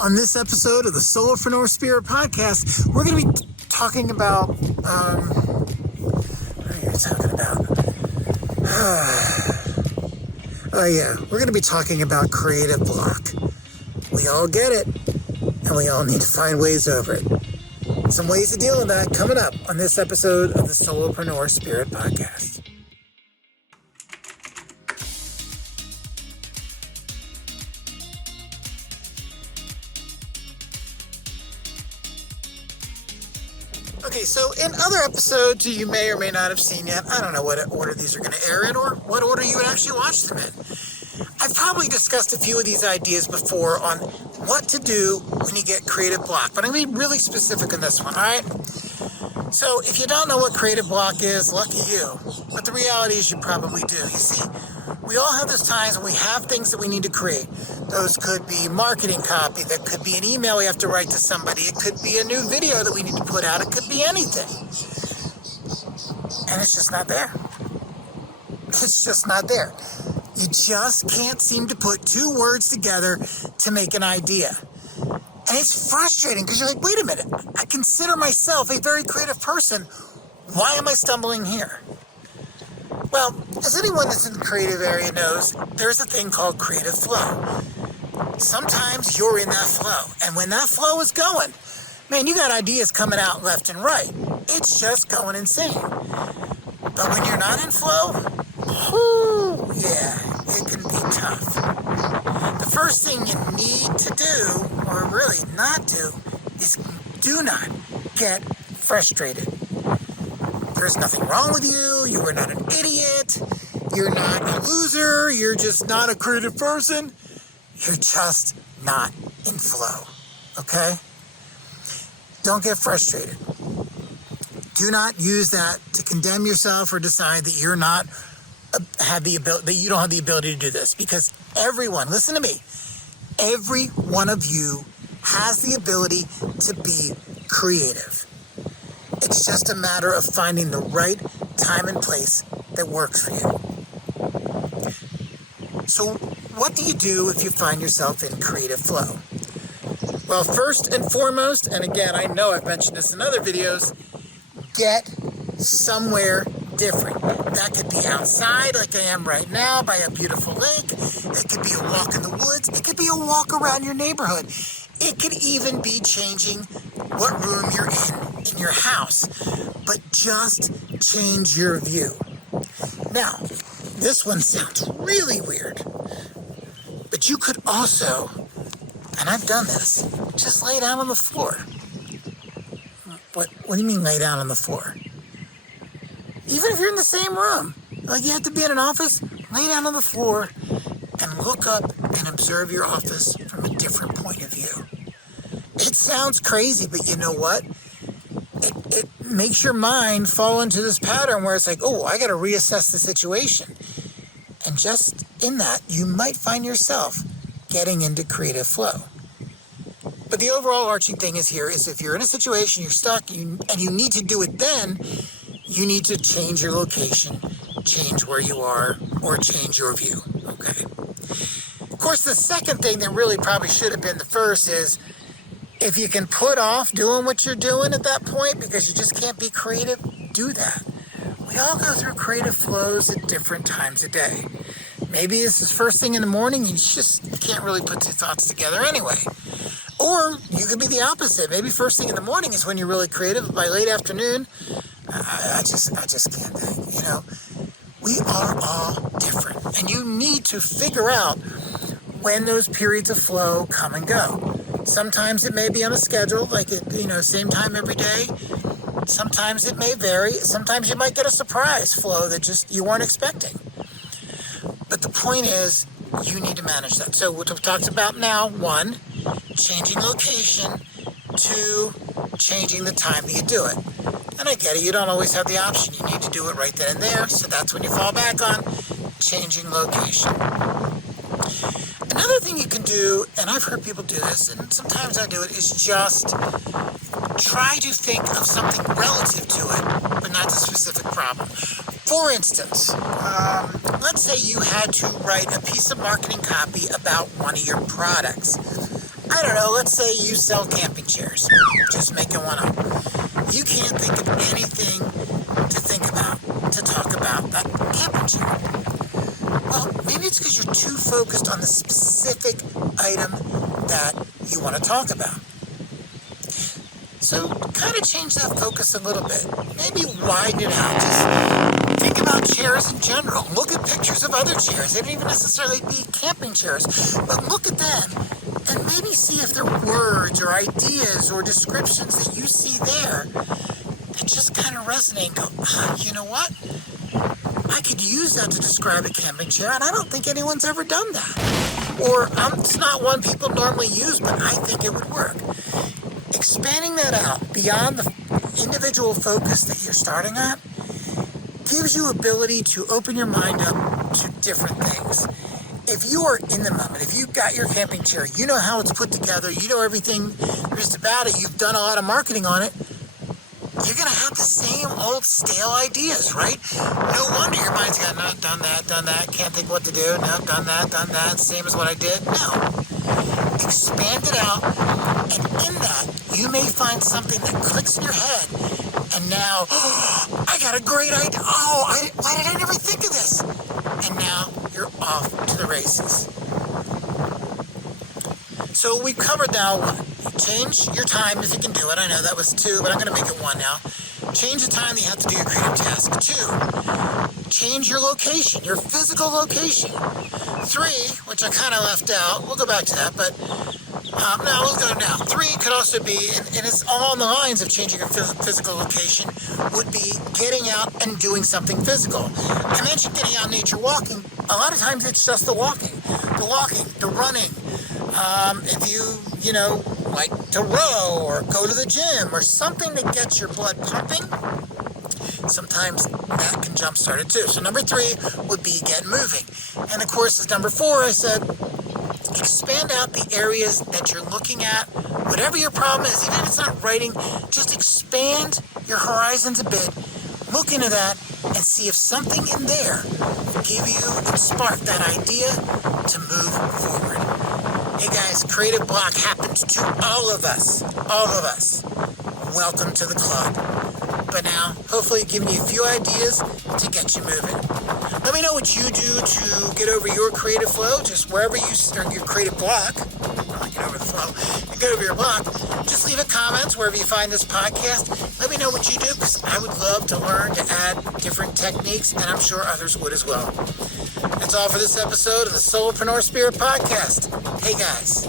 On this episode of the SoloProneur SPIRIT podcast, we're going to be talking about, what are you talking about? We're going to be talking about creative block. We all get it, and we all need to find ways over it. Some ways to deal with that coming up on this episode of the SoloProneur SPIRIT podcast. Okay, so in other episodes you may or may not have seen yet, I don't know what order these are going to air in or what order you would actually watch them in. I've probably discussed a few of these ideas before on what to do when you get creative block, but I'm going to be really specific on this one, all right? So if you don't know what creative block is, lucky you, but the reality is you probably do. You see, we all have those times when we have things that we need to create. Those could be marketing copy, that could be an email we have to write to somebody, it could be a new video that we need to put out, it could be anything. And it's just not there. It's just not there. You just can't seem to put two words together to make an idea. And it's frustrating because you're like, wait a minute, I consider myself a very creative person. Why am I stumbling here? Well, as anyone that's in the creative area knows, there's a thing called creative flow. Sometimes you're in that flow. And when that flow is going, man, you got ideas coming out left and right. It's just going insane. But when you're not in flow, it can be tough. The first thing you need to do, or really not do, is do not get frustrated. There's nothing wrong with you. You are not an idiot. You're not a loser. You're just not a creative person. You're just not in flow. Okay? Don't get frustrated. Do not use that to condemn yourself or decide that you're not that you don't have the ability to do this. Because everyone, listen to me, every one of you has the ability to be creative. It's just a matter of finding the right time and place that works for you. So what do you do if you find yourself in creative flow? Well, first and foremost, and again, I know I've mentioned this in other videos, get somewhere different. That could be outside like I am right now by a beautiful lake. It could be a walk in the woods. It could be a walk around your neighborhood. It could even be changing what room you're in your house. But just change your view. Now, this one sounds really weird. But you could also, and I've done this, just lay down on the floor. What do you mean lay down on the floor? Even if you're in the same room, like you have to be in an office, lay down on the floor and look up and observe your office from a different point of view. It sounds crazy, but you know what? It makes your mind fall into this pattern where it's like, oh, I got to reassess the situation. And just in that, you might find yourself getting into creative flow. But the overall arching thing is if you're in a situation, you're stuck, and you need to do it then, you need to change your location, change where you are, or change your view, okay? Of course, the second thing that really probably should have been the first is if you can put off doing what you're doing at that point because you just can't be creative, do that. We all go through creative flows at different times a day. Maybe this is first thing in the morning, you just can't really put two thoughts together anyway. Or you could be the opposite. Maybe first thing in the morning is when you're really creative. By late afternoon, I just can't think, you know. We are all different. And you need to figure out when those periods of flow come and go. Sometimes it may be on a schedule, like same time every day. Sometimes it may vary. Sometimes you might get a surprise flow that just you weren't expecting. But the point is, you need to manage that. So what we've talked about now, 1, changing location, 2, changing the time that you do it. And I get it, you don't always have the option. You need to do it right then and there, so that's when you fall back on changing location. Another thing you can do, and I've heard people do this, and sometimes I do it, is just try to think of something relative to it, but not the specific problem. For instance, let's say you had to write a piece of marketing copy about one of your products. I don't know, let's say you sell camping chairs. Just making one up. You can't think of anything to talk about that camping chair. Well, maybe it's because you're too focused on the specific item that you want to talk about. So kind of change that focus a little bit. Maybe widen it out. Just think about chairs in general. Look at pictures of other chairs. They don't even necessarily be camping chairs, but look at them and maybe see if there are words or ideas or descriptions that you see there that just kind of resonate and go, you know what? I could use that to describe a camping chair, and I don't think anyone's ever done that. Or it's not one people normally use, but I think it would work. Expanding that out beyond the individual focus that you're starting at gives you ability to open your mind up to different things. If you are in the moment, if you've got your camping chair, you know how it's put together, you know everything there is about it, you've done a lot of marketing on it, you're going to have the same old stale ideas, right? No wonder your mind's got, no, done that, can't think what to do, no, done that, same as what I did. No. Expand it out, and in that, you may find something that clicks in your head, and now, I got a great idea. Why did I never think of this? And now, you're off to the races. So we've covered now what? Change your time if you can do it. I know that was 2, but I'm going to make it 1 now. Change the time that you have to do your creative task. 2, change your location, your physical location. 3, which I kind of left out. We'll go back to that, but no, we'll go now. 3 could also be, and it's along the lines of changing your physical location, would be getting out and doing something physical. I mentioned getting out in nature walking. A lot of times it's just the walking, the running. If you like to row or go to the gym or something that gets your blood pumping, sometimes that can jumpstart it too. So number 3 would be get moving. And of course, as number 4, I said, expand out the areas that you're looking at. Whatever your problem is, even if it's not writing, just expand your horizons a bit. Look into that and see if something in there will give you and spark that idea to move forward. Hey guys, creative block happens to all of us. Welcome to the club. But now, hopefully giving you a few ideas to get you moving. Let me know what you do to get over your creative flow, just wherever you start your creative block. Get over the flow. Get over your block. Just leave a comment wherever you find this podcast. Let me know what you do, because I would love to learn to add different techniques, and I'm sure others would as well. That's all for this episode of the SoloProneur SPIRIT podcast. Hey guys,